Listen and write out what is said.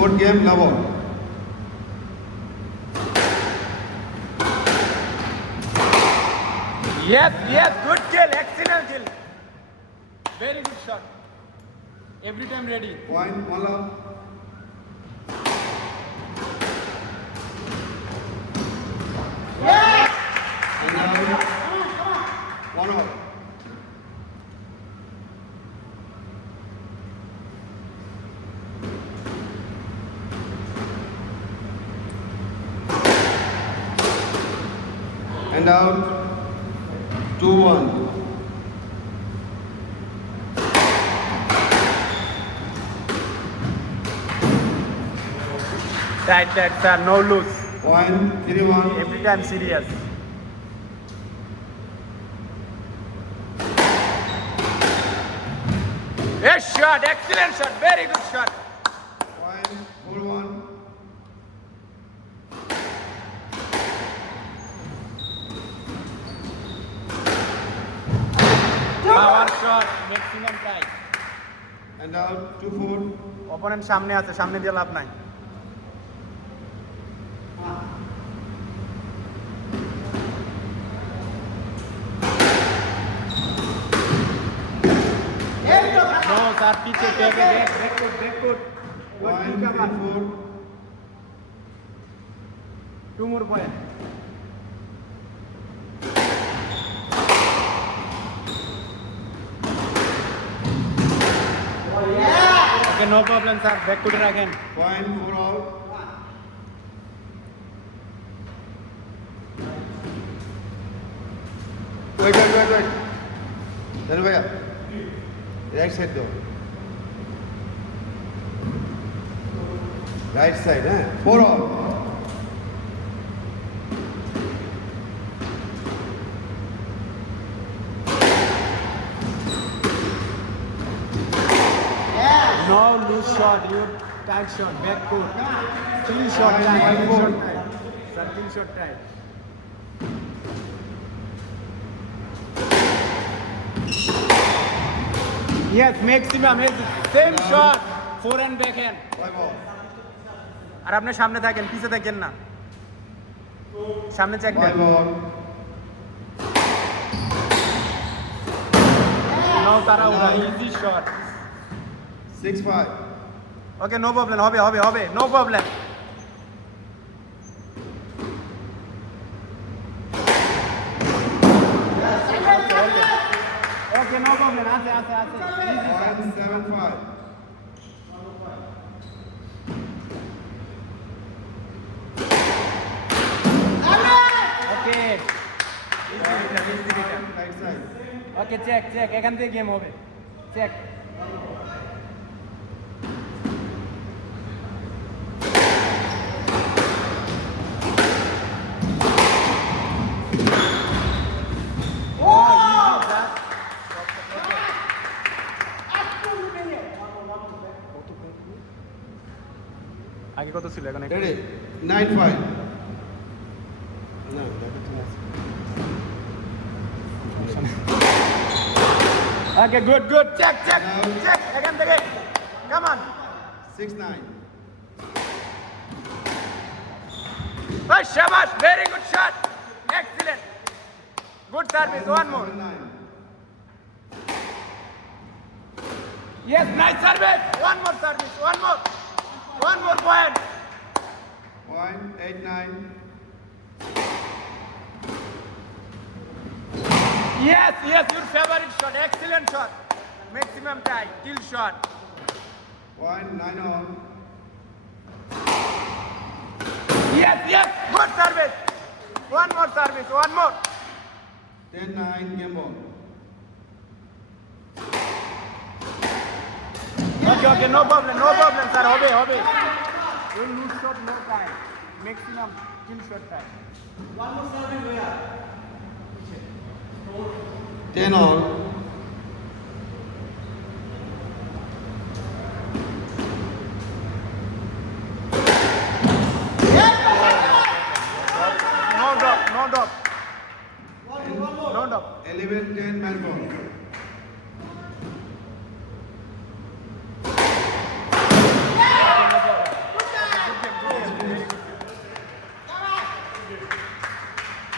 Fourth game, love all. Yes, yes, good kill, excellent kill. Very good shot. Every time ready. Point, one love. And now, one all. And out, 2-1. Tight, sir, no lose. Point, 3-1. Every time serious. Yes, shot, excellent shot, very good shot. Point, 4-1. Power shot, maximum try. And out, 2-4. Opponent সামনে আছে, সামনে দিয়ে লাভ নাই। No, sir, पीछे back foot. Point, 3-4. Two more point. Okay, no problem, sir. Back foot again. Point, 4 all. Wait. Then भैया right side दो. Right side, हैं? 4 all. No loose shot, you tight shot, back foot. Kill shot time, Sir, kill shot time. Yes, maximum, same shot, forehand backhand. 5 all. আর আপনি সামনে থাকেন, পিছে থাকেন না। সামনে চেক দেন। 5 all. No তাড়াহুড়া, easy shot. 6-5. Okay, no problem, হবে, no problem. Okay, no problem, আছে। Easy shot. Point, 7-5. Okay. Easy return. Right side. Okay, check. এখান থেকে গেম হবে। Check. আগে কত ছিল এখন Ready? 9-5. No, that's too much. Okay, good. Check. এখান থেকে। Come on. 6-9. Oh, shabash, very good shot. Excellent. Good service, one more. 7-9. Yes, nice service. One more service, one more point. Point, 8-9. Yes, your favorite shot. Excellent shot. Maximum tie, kill shot. Point, 9 all. Yes, good service. One more service, one more. 10-9, game ball. Okay, no problem, sir. Hobe. You lose shot, no time. Maximum kill shot time. 10 all. No doubt. 11-10, Melbourne. wicket.